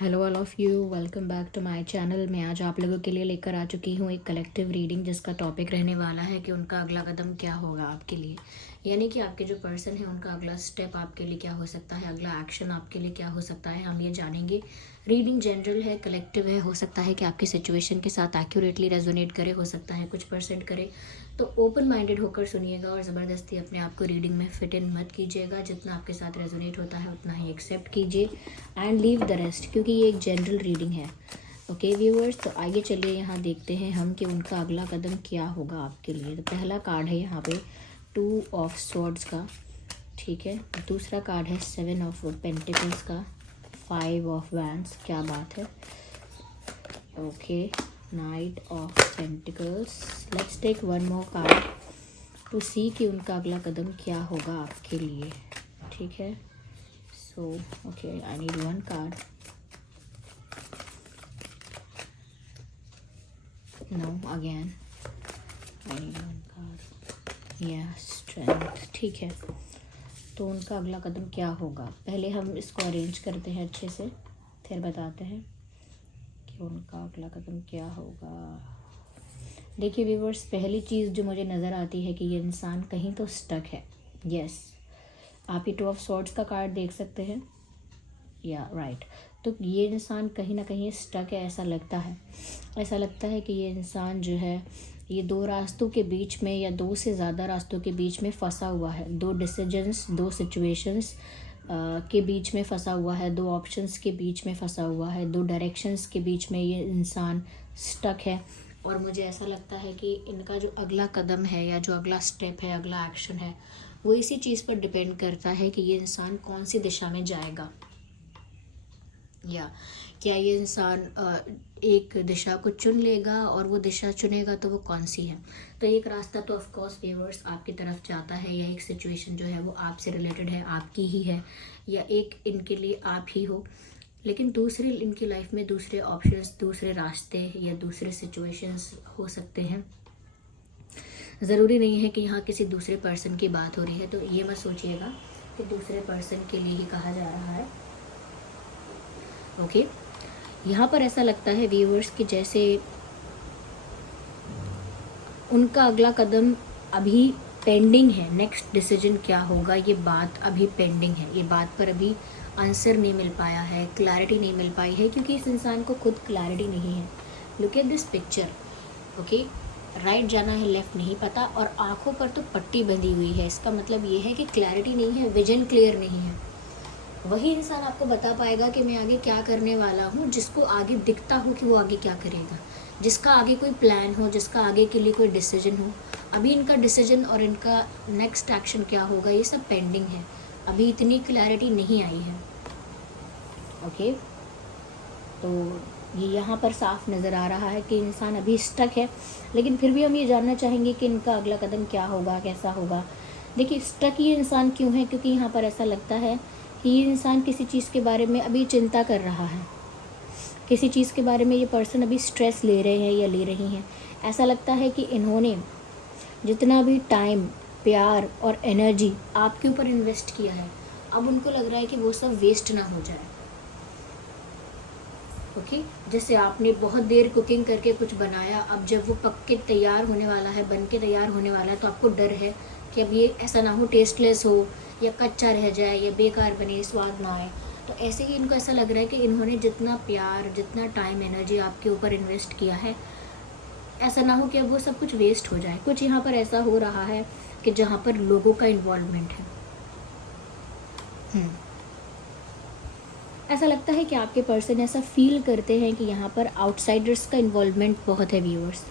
Hello all of you, welcome back to my channel. मैं आज आप लोगों के लिए लेकर आ चुकी हूँ एक कलेक्टिव रीडिंग, जिसका टॉपिक रहने वाला है कि उनका अगला कदम क्या होगा आपके लिए। यानी कि आपके जो पर्सन है उनका अगला स्टेप आपके लिए क्या हो सकता है, अगला एक्शन आपके लिए क्या हो सकता है, हम ये जानेंगे। रीडिंग जनरल है, कलेक्टिव है, हो सकता है कि आपकी सिचुएशन के साथ एक्यूरेटली रेजोनेट करे, हो सकता है कुछ परसेंट करे। तो ओपन माइंडेड होकर सुनिएगा और ज़बरदस्ती अपने आप को रीडिंग में फिट इन मत कीजिएगा। जितना आपके साथ रेजोनेट होता है उतना ही एक्सेप्ट कीजिए एंड लीव द रेस्ट, क्योंकि ये एक जनरल रीडिंग है। ओके व्यूअर्स, तो आइए चलिए यहाँ देखते हैं हम कि उनका अगला कदम क्या होगा आपके लिए। तो पहला कार्ड है यहाँ पे 2 ऑफ स्वॉर्ड्स का, ठीक है। दूसरा कार्ड है 7 ऑफ पेंटिकल्स का, 5 ऑफ वैंड्स, क्या बात है। Okay, knight of pentacles. Let's take one more card to see कि उनका अगला कदम क्या होगा आपके लिए, ठीक है। So okay, I need one card. No, again I need one card. या स्ट्रेंथ, ठीक है। तो उनका अगला कदम क्या होगा, पहले हम इसको अरेंज करते हैं अच्छे से, फिर बताते हैं कि उनका अगला कदम क्या होगा। देखिए व्यूवर्स, पहली चीज़ जो मुझे नज़र आती है कि ये इंसान कहीं तो स्टक है। यस, आप ये 2 ऑफ स्वॉर्ड्स का कार्ड देख सकते हैं, या राइट। तो ये इंसान कहीं ना कहीं स्टक है, ऐसा लगता है। ऐसा लगता है कि ये इंसान जो है ये 2 रास्तों के बीच में या 2 से ज़्यादा रास्तों के बीच में फंसा हुआ है। 2 डिसीजंस, 2 सिचुएशंस के बीच में फंसा हुआ है, 2 ऑप्शंस के बीच में फंसा हुआ है, 2 डायरेक्शंस के बीच में ये इंसान स्टक है। और मुझे ऐसा लगता है कि इनका जो अगला कदम है या जो अगला स्टेप है, अगला एक्शन है, वो इसी चीज़ पर डिपेंड करता है कि ये इंसान कौन सी दिशा में जाएगा, या क्या ये इंसान एक दिशा को चुन लेगा, और वो दिशा चुनेगा तो वो कौन सी है। तो एक रास्ता तो ऑफ कोर्स व्यूअर्स आपकी तरफ जाता है, या एक सिचुएशन जो है वो आपसे रिलेटेड है, आपकी ही है, या एक इनके लिए आप ही हो। लेकिन दूसरे इनकी लाइफ में दूसरे ऑप्शंस, दूसरे रास्ते या दूसरे सिचुएशंस हो सकते हैं। ज़रूरी नहीं है कि यहाँ किसी दूसरे पर्सन की बात हो रही है, तो ये मत सोचिएगा कि दूसरे पर्सन के लिए ही कहा जा रहा है। ओके, यहाँ पर ऐसा लगता है व्यूअर्स कि जैसे उनका अगला कदम अभी पेंडिंग है। नेक्स्ट डिसीजन क्या होगा, ये बात अभी पेंडिंग है, ये बात पर अभी आंसर नहीं मिल पाया है, क्लैरिटी नहीं मिल पाई है, क्योंकि इस इंसान को खुद क्लैरिटी नहीं है। Look at this picture. Okay, right जाना है, लेफ़्ट नहीं पता, और आंखों पर तो पट्टी बंधी हुई है। इसका मतलब ये है कि क्लैरिटी नहीं है, विजन क्लियर नहीं है। वही इंसान आपको बता पाएगा कि मैं आगे क्या करने वाला हूँ, जिसको आगे दिखता हो कि वो आगे क्या करेगा, जिसका आगे कोई प्लान हो, जिसका आगे के लिए कोई डिसीजन हो। अभी इनका डिसीजन और इनका नेक्स्ट एक्शन क्या होगा, ये सब पेंडिंग है, अभी इतनी क्लैरिटी नहीं आई है। ओके, तो ये यहाँ पर साफ नज़र आ रहा है कि इंसान अभी स्टक है, लेकिन फिर भी हम ये जानना चाहेंगे कि इनका अगला कदम क्या होगा, कैसा होगा। देखिए, स्टक ये इंसान क्यों है, क्योंकि यहाँ पर ऐसा लगता है कि ये इंसान किसी चीज़ के बारे में अभी चिंता कर रहा है, किसी चीज़ के बारे में ये पर्सन अभी स्ट्रेस ले रहे हैं या ले रही हैं। ऐसा लगता है कि इन्होंने जितना भी टाइम, प्यार और एनर्जी आपके ऊपर इन्वेस्ट किया है, अब उनको लग रहा है कि वो सब वेस्ट ना हो जाए। ओके, जैसे आपने बहुत देर कुकिंग करके कुछ बनाया, अब जब वो पक के तैयार होने वाला है, बन के तैयार होने वाला है, तो आपको डर है कि अब ये ऐसा ना हो टेस्टलेस हो, या कच्चा रह जाए, या बेकार बने, स्वाद ना आए। तो ऐसे ही इनको ऐसा लग रहा है कि इन्होंने जितना प्यार, जितना टाइम, एनर्जी आपके ऊपर इन्वेस्ट किया है, ऐसा ना हो कि अब वो सब कुछ वेस्ट हो जाए। कुछ यहाँ पर ऐसा हो रहा है कि जहाँ पर लोगों का इन्वॉल्वमेंट है। ऐसा लगता है कि आपके पर्सन ऐसा फील करते हैं कि यहाँ पर आउटसाइडर्स का इन्वॉल्वमेंट बहुत है viewers.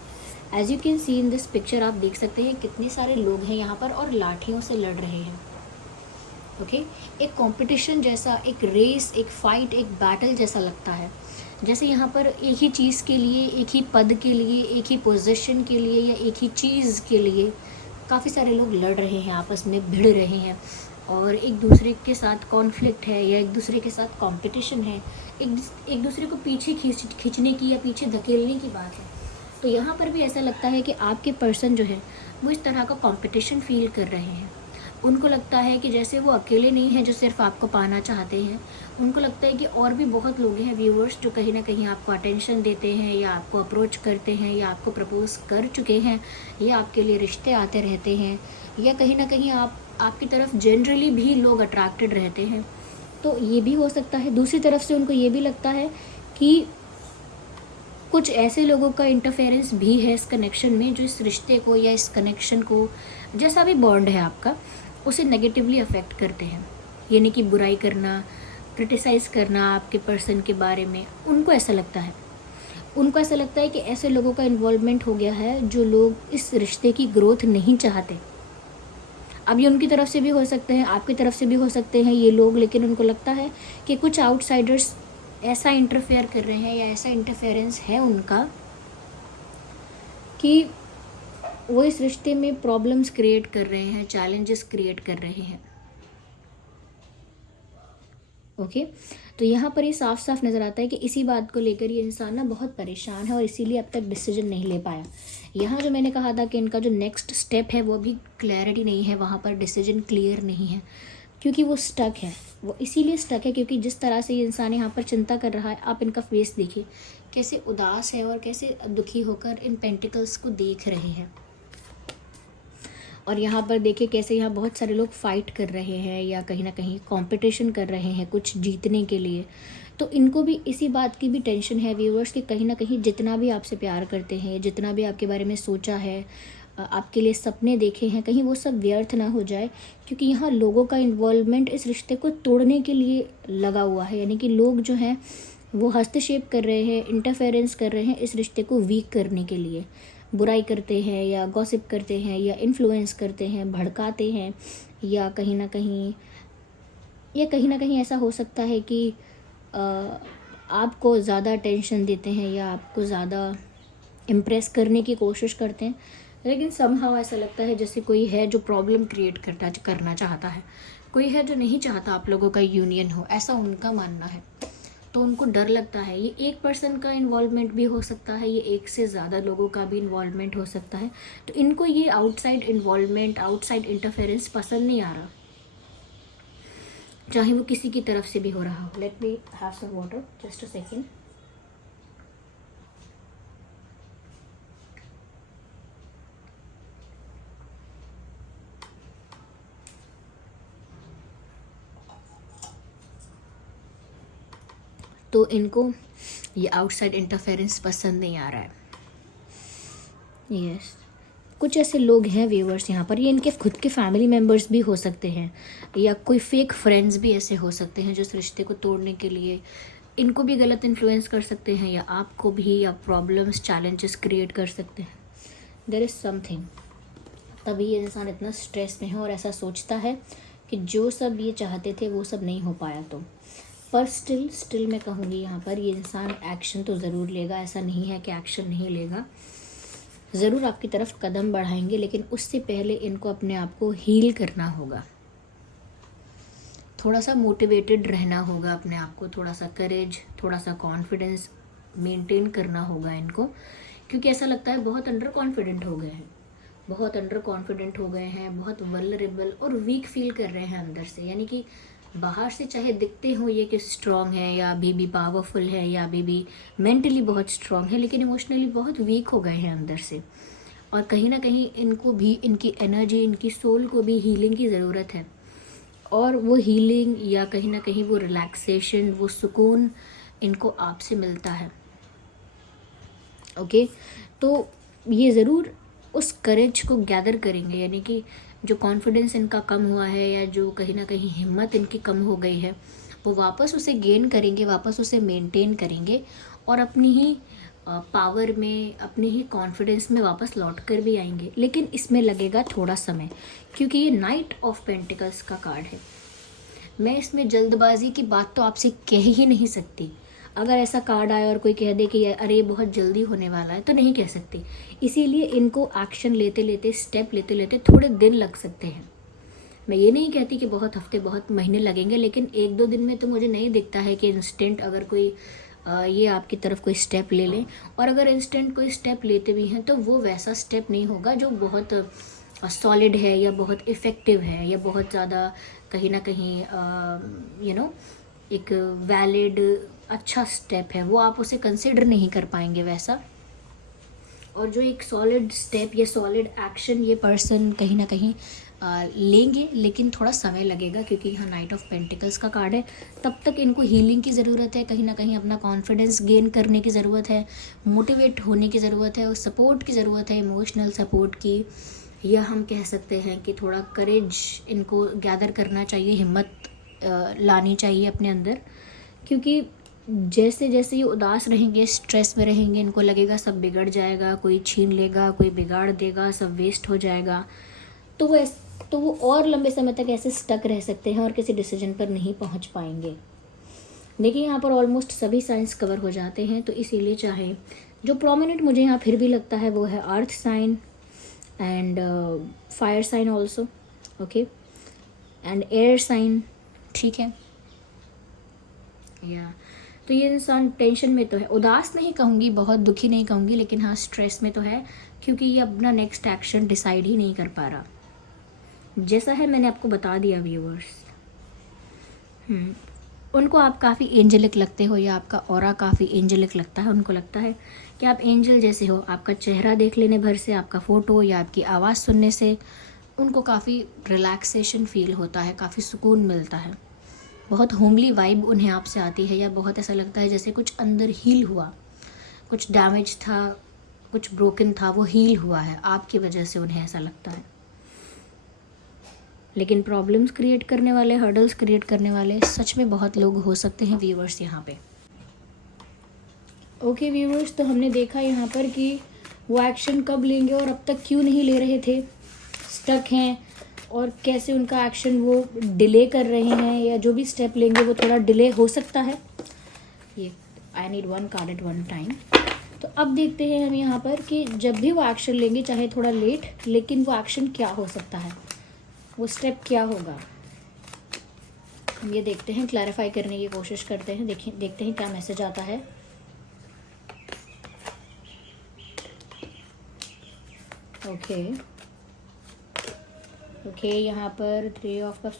As you can see in this picture, आप देख सकते हैं कितने सारे लोग हैं यहाँ पर और लाठियों से लड़ रहे हैं। ओके, एक कंपटीशन जैसा, एक रेस, एक फाइट, एक बैटल जैसा लगता है। जैसे यहाँ पर एक ही चीज़ के लिए, एक ही पद के लिए, एक ही पोजीशन के लिए, या एक ही चीज़ के लिए काफ़ी सारे लोग लड़ रहे हैं, आपस में भिड़ रहे हैं, और एक दूसरे के साथ कॉन्फ्लिक्ट है, या एक दूसरे के साथ कंपटीशन है, एक दूसरे को पीछे खींचने की या पीछे धकेलने की बात है। तो यहाँ पर भी ऐसा लगता है कि आपके पर्सन जो है वो इस तरह का कंपटीशन फील कर रहे हैं। उनको लगता है कि जैसे वो अकेले नहीं हैं जो सिर्फ आपको पाना चाहते हैं, उनको लगता है कि और भी बहुत लोग हैं व्यूअर्स जो कहीं ना कहीं आपको अटेंशन देते हैं या आपको अप्रोच करते हैं या आपको प्रपोज कर चुके हैं या आपके लिए रिश्ते आते रहते हैं या कहीं ना कहीं आपकी तरफ जनरली भी लोग अट्रैक्टेड रहते हैं। तो ये भी हो सकता है। दूसरी तरफ से उनको ये भी लगता है कि कुछ ऐसे लोगों का इंटरफेरेंस भी है इस कनेक्शन में जो इस रिश्ते को या इस कनेक्शन को, जैसा भी बॉन्ड है आपका, उसे नेगेटिवली अफेक्ट करते हैं। यानी कि बुराई करना, क्रिटिसाइज़ करना आपके पर्सन के बारे में, उनको ऐसा लगता है। उनको ऐसा लगता है कि ऐसे लोगों का इन्वॉल्वमेंट हो गया है जो लोग इस रिश्ते की ग्रोथ नहीं चाहते। अब ये उनकी तरफ से भी हो सकते हैं, आपकी तरफ से भी हो सकते हैं ये लोग, लेकिन उनको लगता है कि कुछ आउटसाइडर्स ऐसा इंटरफेयर कर रहे हैं या ऐसा इंटरफेरेंस है उनका कि वो इस रिश्ते में प्रॉब्लम्स क्रिएट कर रहे हैं, चैलेंजेस क्रिएट कर रहे हैं। ओके तो यहाँ पर ये साफ साफ नज़र आता है कि इसी बात को लेकर ये इंसान ना बहुत परेशान है और इसीलिए अब तक डिसीजन नहीं ले पाया। यहाँ जो मैंने कहा था कि इनका जो नेक्स्ट स्टेप है वो भी क्लैरिटी नहीं है, वहाँ पर डिसीजन क्लियर नहीं है क्योंकि वो स्टक है। वो इसीलिए स्टक है क्योंकि जिस तरह से ये इंसान यहाँ पर चिंता कर रहा है, आप इनका फेस देखिए कैसे उदास है और कैसे दुखी होकर इन पेंटिकल्स को देख रहे हैं। और यहाँ पर देखिए कैसे यहाँ बहुत सारे लोग फाइट कर रहे हैं या कहीं ना कहीं कंपटीशन कर रहे हैं कुछ जीतने के लिए। तो इनको भी इसी बात की भी टेंशन है व्यूअर्स कि कहीं ना कहीं जितना भी आपसे प्यार करते हैं, जितना भी आपके बारे में सोचा है, आपके लिए सपने देखे हैं, कहीं वो सब व्यर्थ ना हो जाए। क्योंकि यहाँ लोगों का इन्वॉल्वमेंट इस रिश्ते को तोड़ने के लिए लगा हुआ है। यानी कि लोग जो हैं वो हस्तक्षेप कर रहे हैं, इंटरफेरेंस कर रहे हैं इस रिश्ते को वीक करने के लिए। बुराई करते हैं या गॉसिप करते हैं या इन्फ्लुएंस करते हैं, भड़काते हैं या कहीं ना कहीं ऐसा हो सकता है कि आपको ज़्यादा अटेंशन देते हैं या आपको ज़्यादा इम्प्रेस करने की कोशिश करते हैं। लेकिन समहाउ ऐसा लगता है जैसे कोई है जो प्रॉब्लम क्रिएट करना चाहता है, कोई है जो नहीं चाहता आप लोगों का यूनियन हो, ऐसा उनका मानना है। तो उनको डर लगता है। ये एक पर्सन का इन्वॉल्वमेंट भी हो सकता है, ये एक से ज़्यादा लोगों का भी इन्वॉल्वमेंट हो सकता है। तो इनको ये आउटसाइड इन्वॉल्वमेंट, आउटसाइड इंटरफेरेंस पसंद नहीं आ रहा, चाहे वो किसी की तरफ से भी हो रहा हो। Let me have some water, just a second. तो इनको ये आउटसाइड इंटरफेरेंस पसंद नहीं आ रहा है। यस कुछ ऐसे लोग हैं व्यूअर्स यहाँ पर, ये इनके खुद के फैमिली मेम्बर्स भी हो सकते हैं या कोई फेक फ्रेंड्स भी ऐसे हो सकते हैं जो इस रिश्ते को तोड़ने के लिए इनको भी गलत इन्फ्लुएंस कर सकते हैं या आपको भी, या प्रॉब्लम्स चैलेंजेस क्रिएट कर सकते हैं। देयर इज़ समथिंग, तभी ये इंसान इतना स्ट्रेस में है और ऐसा सोचता है कि जो सब ये चाहते थे वो सब नहीं हो पाया। तो पर स्टिल मैं कहूँगी यहाँ पर ये इंसान एक्शन तो ज़रूर लेगा। ऐसा नहीं है कि एक्शन नहीं लेगा, ज़रूर आपकी तरफ कदम बढ़ाएंगे, लेकिन उससे पहले इनको अपने आप को हील करना होगा। थोड़ा सा मोटिवेटेड रहना होगा, अपने आप को थोड़ा सा करेज, थोड़ा सा कॉन्फिडेंस मेंटेन करना होगा इनको। क्योंकि ऐसा लगता है बहुत अंडर कॉन्फिडेंट हो गए हैं, बहुत अंडर कॉन्फिडेंट हो गए हैं, बहुत वल्नरेबल और वीक फील कर रहे हैं अंदर से। यानी कि बाहर से चाहे दिखते हो ये कि स्ट्रॉन्ग है या अभी भी पावरफुल है या अभी भी मेंटली बहुत स्ट्रॉन्ग है, लेकिन इमोशनली बहुत वीक हो गए हैं अंदर से। और कहीं ना कहीं इनको भी, इनकी एनर्जी, इनकी सोल को भी हीलिंग की ज़रूरत है। और वो हीलिंग या कहीं ना कहीं वो रिलैक्सेशन, वो सुकून इनको आपसे मिलता है। ओके तो ये ज़रूर उस करेज को गैदर करेंगे। यानी कि जो कॉन्फिडेंस इनका कम हुआ है या जो कहीं ना कहीं हिम्मत इनकी कम हो गई है, वो वापस उसे गेन करेंगे, वापस उसे मेंटेन करेंगे और अपनी ही पावर में, अपने ही कॉन्फिडेंस में वापस लौट कर भी आएंगे। लेकिन इसमें लगेगा थोड़ा समय, क्योंकि ये नाइट ऑफ पेंटिकल्स का कार्ड है। मैं इसमें जल्दबाजी की बात तो आपसे कह ही नहीं सकती। अगर ऐसा कार्ड आया और कोई कह दे कि अरे ये बहुत जल्दी होने वाला है, तो नहीं कह सकती। इसीलिए इनको एक्शन लेते लेते, स्टेप लेते लेते थोड़े दिन लग सकते हैं। मैं ये नहीं कहती कि बहुत हफ्ते, बहुत महीने लगेंगे, लेकिन 1-2 दिन में तो मुझे नहीं दिखता है कि इंस्टेंट अगर कोई ये आपकी तरफ कोई स्टेप ले लें। और अगर इंस्टेंट कोई स्टेप लेते भी हैं तो वो वैसा स्टेप नहीं होगा जो बहुत सॉलिड है या बहुत इफ़ेक्टिव है या बहुत ज़्यादा कहीं ना कहीं एक वैलिड अच्छा स्टेप है, वो आप उसे कंसिडर नहीं कर पाएंगे वैसा। और जो एक सॉलिड स्टेप या सॉलिड एक्शन ये पर्सन कहीं ना कहीं लेंगे, लेकिन थोड़ा समय लगेगा, क्योंकि यहाँ नाइट ऑफ पेंटिकल्स का कार्ड है। तब तक इनको हीलिंग की ज़रूरत है, कहीं ना कहीं अपना कॉन्फिडेंस गेन करने की ज़रूरत है, मोटिवेट होने की ज़रूरत है, और सपोर्ट की ज़रूरत है, इमोशनल सपोर्ट की, या हम कह सकते हैं कि थोड़ा करेज इनको गैदर करना चाहिए, हिम्मत लानी चाहिए अपने अंदर। क्योंकि जैसे जैसे ये उदास रहेंगे, स्ट्रेस में रहेंगे, इनको लगेगा सब बिगड़ जाएगा, कोई छीन लेगा, कोई बिगाड़ देगा, सब वेस्ट हो जाएगा। तो वो और लंबे समय तक ऐसे स्टक रह सकते हैं और किसी डिसीजन पर नहीं पहुंच पाएंगे। देखिए यहाँ पर ऑलमोस्ट सभी साइंस कवर हो जाते हैं, तो इसीलिए चाहे जो प्रोमिनेंट मुझे यहाँ फिर भी लगता है वो है earth sign and fire sign also, okay, and air sign, ठीक है। या तो ये इंसान टेंशन में तो है, उदास नहीं कहूँगी, बहुत दुखी नहीं कहूँगी, लेकिन हाँ स्ट्रेस में तो है, क्योंकि ये अपना नेक्स्ट एक्शन डिसाइड ही नहीं कर पा रहा। जैसा है मैंने आपको बता दिया व्यूअर्स। उनको आप काफ़ी एंजेलिक लगते हो, या आपका ऑरा काफ़ी एंजेलिक लगता है, उनको लगता है कि आप एंजल जैसे हो। आपका चेहरा देख लेने भर से, आपका फ़ोटो या आपकी आवाज़ सुनने से उनको काफ़ी रिलैक्सेशन फील होता है, काफ़ी सुकून मिलता है, बहुत होमली वाइब उन्हें आपसे आती है, या बहुत ऐसा लगता है जैसे कुछ अंदर हील हुआ, कुछ डैमेज था, कुछ ब्रोकन था, वो हील हुआ है आपकी वजह से, उन्हें ऐसा लगता है। लेकिन प्रॉब्लम्स क्रिएट करने वाले, हर्डल्स क्रिएट करने वाले सच में बहुत लोग हो सकते हैं व्यूअर्स यहाँ पे। ओके व्यूअर्स, तो हमने देखा यहाँ पर कि वो एक्शन कब लेंगे और अब तक क्यों नहीं ले रहे थे, स्टक हैं, और कैसे उनका एक्शन वो डिले कर रहे हैं, या जो भी स्टेप लेंगे वो थोड़ा डिले हो सकता है। ये I need one card at one time. तो अब देखते हैं हम यहाँ पर कि जब भी वो एक्शन लेंगे, चाहे थोड़ा लेट, लेकिन वो एक्शन क्या हो सकता है, वो स्टेप क्या होगा, हम ये देखते हैं, क्लैरिफाई करने की कोशिश करते हैं। देखते हैं क्या मैसेज आता है। ओके, यहाँ पर 3 of cups.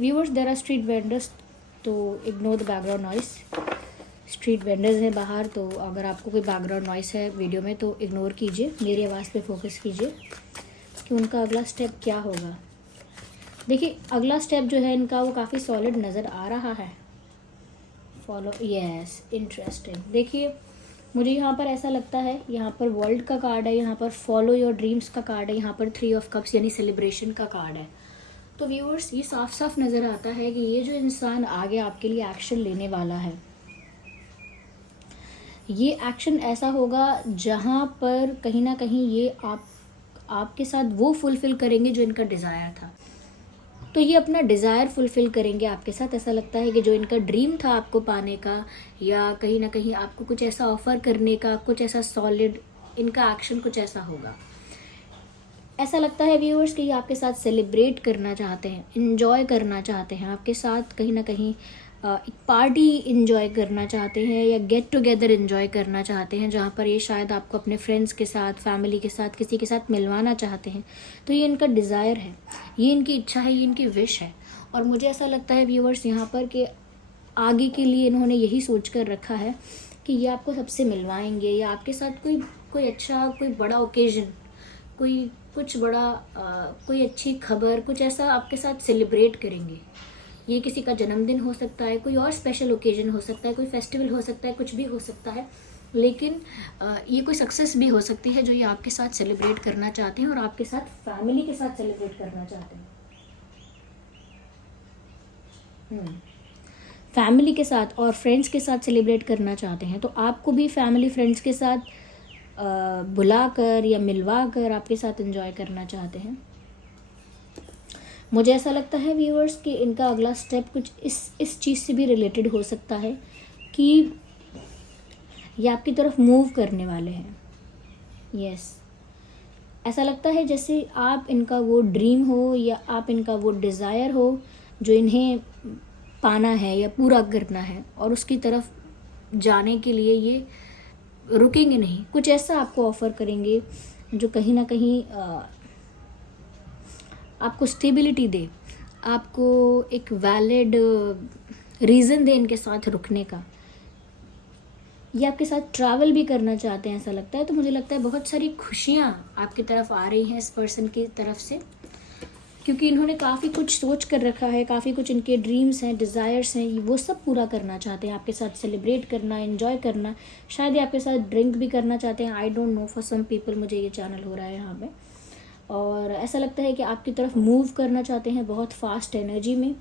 Viewers, there are street vendors, तो ignore the background noise. Street vendors हैं बाहर, तो अगर आपको कोई बैकग्राउंड नॉइस है वीडियो में तो इग्नोर कीजिए, मेरी आवाज़ पे फोकस कीजिए कि उनका अगला स्टेप क्या होगा। देखिए अगला स्टेप जो है इनका, वो काफ़ी सॉलिड नज़र आ रहा है। Follow, yes, interesting. देखिए मुझे यहाँ पर ऐसा लगता है, यहाँ पर वर्ल्ड का कार्ड है, यहाँ पर फॉलो योर ड्रीम्स का कार्ड है, यहाँ पर 3 ऑफ कप्स यानी सेलिब्रेशन का कार्ड है। तो व्यूअर्स, ये साफ साफ नज़र आता है कि ये जो इंसान आगे आपके लिए एक्शन लेने वाला है, ये एक्शन ऐसा होगा जहाँ पर कहीं ना कहीं ये आपके साथ वो फुलफ़िल करेंगे जो इनका डिज़ायर था। तो ये अपना डिज़ायर फुलफ़िल करेंगे आपके साथ। ऐसा लगता है कि जो इनका ड्रीम था आपको पाने का, या कहीं ना कहीं आपको कुछ ऐसा ऑफ़र करने का, कुछ ऐसा सॉलिड, इनका एक्शन कुछ ऐसा होगा। ऐसा लगता है व्यूअर्स कि ये आपके साथ सेलिब्रेट करना चाहते हैं, इन्जॉय करना चाहते हैं, आपके साथ कहीं ना कहीं एक पार्टी इन्जॉय करना चाहते हैं, या गेट टुगेदर इन्जॉय करना चाहते हैं, जहाँ पर ये शायद आपको अपने फ्रेंड्स के साथ, फैमिली के साथ, किसी के साथ मिलवाना चाहते हैं। तो ये इनका डिज़ायर है, ये इनकी इच्छा है, ये इनकी विश है। और मुझे ऐसा लगता है व्यूअर्स यहाँ पर कि आगे के लिए इन्होंने यही सोच कर रखा है कि ये आपको सबसे मिलवाएंगे, या आपके साथ कोई अच्छा, कोई बड़ा ओकेजन, कुछ बड़ा कोई अच्छी खबर, कुछ ऐसा आपके साथ सेलिब्रेट करेंगे। ये किसी का जन्मदिन हो सकता है, कोई और स्पेशल ओकेजन हो सकता है, कोई फेस्टिवल हो सकता है, कुछ भी हो सकता है, लेकिन ये कोई सक्सेस भी हो सकती है जो ये आपके साथ सेलिब्रेट करना चाहते हैं, और आपके साथ फैमिली के साथ सेलिब्रेट करना चाहते हैं। फैमिली के साथ और फ्रेंड्स के साथ सेलिब्रेट करना चाहते हैं, तो आपको भी फैमिली फ्रेंड्स के साथ बुलाकर या मिलवा कर आपके साथ एंजॉय करना चाहते हैं। मुझे ऐसा लगता है व्यूअर्स कि इनका अगला स्टेप कुछ इस चीज़ से भी रिलेटेड हो सकता है कि ये आपकी तरफ मूव करने वाले हैं। यस, ऐसा लगता है जैसे आप इनका वो ड्रीम हो, या आप इनका वो डिज़ायर हो जो इन्हें पाना है या पूरा करना है, और उसकी तरफ जाने के लिए ये रुकेंगे नहीं। कुछ ऐसा आपको ऑफ़र करेंगे जो कहीं ना कहीं आपको स्टेबिलिटी दे, आपको एक वैलिड रीज़न दें इनके साथ रुकने का। ये आपके साथ ट्रैवल भी करना चाहते हैं ऐसा लगता है। तो मुझे लगता है बहुत सारी खुशियाँ आपकी तरफ आ रही हैं इस पर्सन की तरफ से, क्योंकि इन्होंने काफ़ी कुछ सोच कर रखा है, काफ़ी कुछ इनके ड्रीम्स हैं, डिज़ायर्स हैं, वो सब पूरा करना चाहते हैं। आपके साथ सेलिब्रेट करना, एंजॉय करना, शायद ये आपके साथ ड्रिंक भी करना चाहते हैं। I don't know, for some people मुझे ये चैनल हो रहा है यहाँ पे। और ऐसा लगता है कि आपकी तरफ मूव करना चाहते हैं बहुत फास्ट एनर्जी में,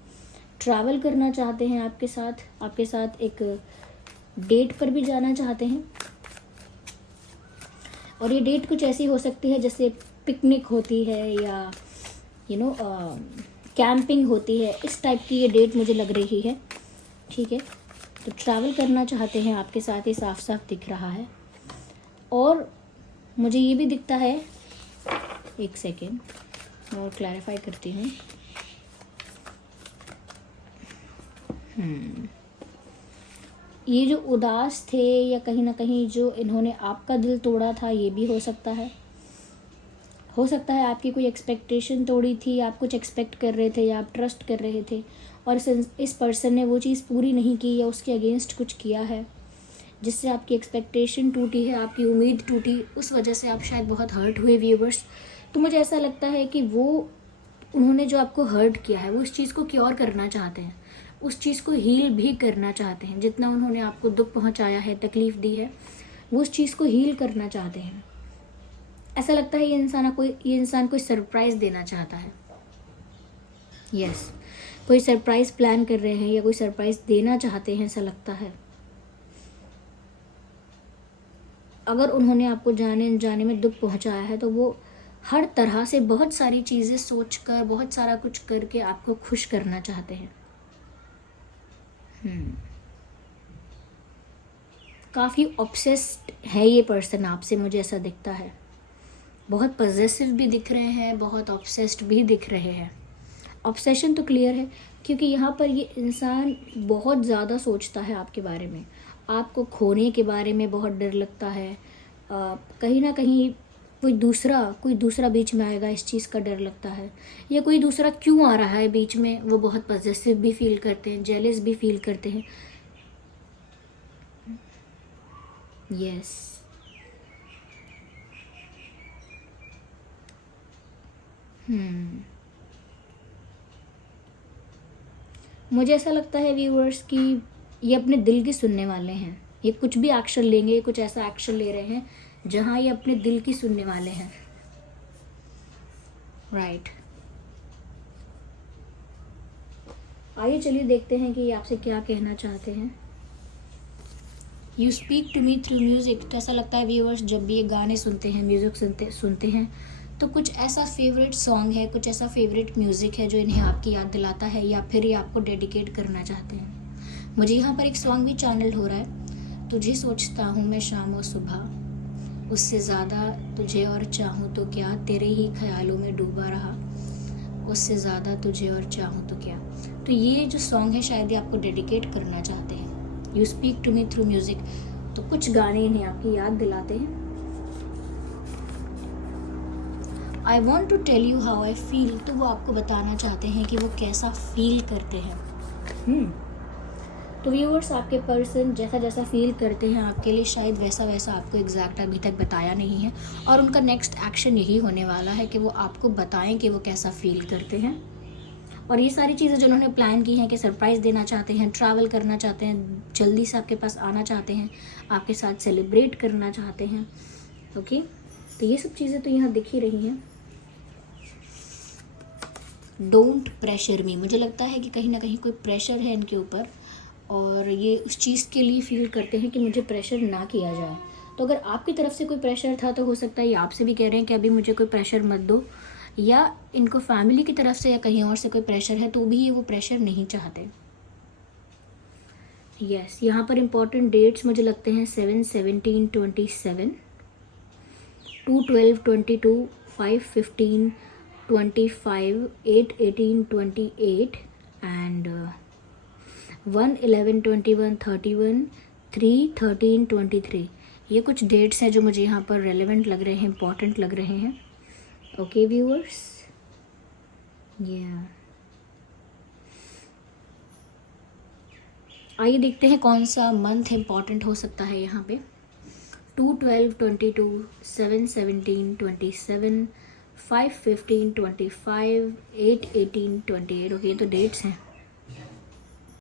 ट्रैवल करना चाहते हैं आपके साथ एक डेट पर भी जाना चाहते हैं। और ये डेट कुछ ऐसी हो सकती है जैसे पिकनिक होती है या कैंपिंग होती है, इस टाइप की ये डेट मुझे लग रही है। ठीक है, तो ट्रैवल करना चाहते हैं आपके साथ, ये साफ साफ दिख रहा है। और मुझे ये भी दिखता है, एक सेकेंड मैं और क्लैरिफाई करती हूँ। ये जो उदास थे या कहीं ना कहीं जो इन्होंने आपका दिल तोड़ा था, ये भी हो सकता है। हो सकता है आपकी कोई एक्सपेक्टेशन तोड़ी थी, आप कुछ एक्सपेक्ट कर रहे थे या आप ट्रस्ट कर रहे थे और इस पर्सन ने वो चीज़ पूरी नहीं की या उसके अगेंस्ट कुछ किया है, जिससे आपकी एक्सपेक्टेशन टूटी है, आपकी उम्मीद टूटी, उस वजह से आप शायद बहुत हर्ट हुए व्यूवर्स। तो मुझे ऐसा लगता है कि उन्होंने जो आपको हर्ट किया है वो उस चीज़ को क्योर करना चाहते हैं, उस चीज़ को हील भी करना चाहते हैं। जितना उन्होंने आपको दुख पहुंचाया है, तकलीफ़ दी है, वो उस चीज़ को हील करना चाहते हैं। ऐसा लगता है ये इंसान कोई सरप्राइज़ देना चाहता है। यस, कोई सरप्राइज़ प्लान कर रहे हैं या कोई सरप्राइज़ देना चाहते हैं, ऐसा लगता है। अगर उन्होंने आपको जाने अनजाने में दुख पहुंचाया है तो वो हर तरह से बहुत सारी चीज़ें सोचकर, बहुत सारा कुछ करके आपको खुश करना चाहते हैं। काफ़ी ऑब्सेस्ड है ये पर्सन आपसे, मुझे ऐसा दिखता है। बहुत पॉजेसिव भी दिख रहे हैं, बहुत ऑब्सेस्ड भी दिख रहे हैं। ऑब्सेशन तो क्लियर है, क्योंकि यहाँ पर ये इंसान बहुत ज़्यादा सोचता है आपके बारे में, आपको खोने के बारे में बहुत डर लगता है। कहीं ना कहीं कोई दूसरा बीच में आएगा, इस चीज़ का डर लगता है, या कोई दूसरा क्यों आ रहा है बीच में, वो बहुत पॉजेसिव भी फील करते हैं, जेलस भी फील करते हैं। यस, मुझे ऐसा लगता है व्यूअर्स कि ये अपने दिल की सुनने वाले हैं। ये कुछ भी एक्शन लेंगे, ये कुछ ऐसा एक्शन ले रहे हैं जहां ये अपने दिल की सुनने वाले हैं। राइट, आइए चलिए देखते हैं कि ये आपसे क्या कहना चाहते हैं। You speak to me through music. तो ऐसा लगता है व्यूअर्स, जब भी ये गाने सुनते हैं, म्यूज़िक सुनते हैं, तो कुछ ऐसा फेवरेट सॉन्ग है, कुछ ऐसा फेवरेट म्यूज़िक है जो इन्हें आपकी याद दिलाता है, या फिर ये आपको डेडिकेट करना चाहते हैं। मुझे यहाँ पर एक सॉन्ग भी चैनल हो रहा है, तुझे सोचता हूँ मैं शाम और सुबह, उससे ज़्यादा तुझे और चाहूँ तो क्या, तेरे ही ख्यालों में डूबा रहा, उससे ज़्यादा तुझे और चाहूँ तो क्या। तो ये जो सॉन्ग है शायद ये आपको डेडिकेट करना चाहते हैं। You speak to me through music. तो कुछ गाने इन्हें आपकी याद दिलाते हैं। I want to tell you how I feel. तो वो आपको बताना चाहते हैं कि वो कैसा फील करते हैं। तो व्यूअर्स, आपके पर्सन जैसा जैसा फील करते हैं आपके लिए, शायद वैसा वैसा आपको एग्जैक्ट अभी तक बताया नहीं है, और उनका नेक्स्ट एक्शन यही होने वाला है कि वो आपको बताएं कि वो कैसा फील करते हैं। और ये सारी चीज़ें जो उन्होंने प्लान की हैं कि सरप्राइज़ देना चाहते हैं, ट्रैवल करना चाहते हैं, जल्दी से आपके पास आना चाहते हैं, आपके साथ सेलिब्रेट करना चाहते हैं। ओके, तो ये सब चीज़ें तो यहाँ दिख ही रही हैं। डोंट प्रेशर मी। मुझे लगता है कि कहीं ना कहीं कोई प्रेशर है इनके ऊपर, और ये उस चीज़ के लिए फील करते हैं कि मुझे प्रेशर ना किया जाए। तो अगर आपकी तरफ से कोई प्रेशर था तो हो सकता है ये आपसे भी कह रहे हैं कि अभी मुझे कोई प्रेशर मत दो, या इनको फैमिली की तरफ से या कहीं और से कोई प्रेशर है तो भी ये वो प्रेशर नहीं चाहते। यस, यहाँ पर इम्पॉर्टेंट डेट्स मुझे लगते हैं 7/17/27, 2/12/22, 5/15/25, 8/18/28 एंड 1/11/21, 31, 3/13/23। ये कुछ डेट्स हैं जो मुझे यहाँ पर रेलेवेंट लग रहे हैं, इंपॉर्टेंट लग रहे हैं। ओके व्यूअर्स, आइए देखते हैं कौन सा मंथ इम्पॉर्टेंट हो सकता है यहाँ पे। 2/12/22, 7/17/27, 5/15/25, 8/18/28। ओके, ये तो डेट्स हैं।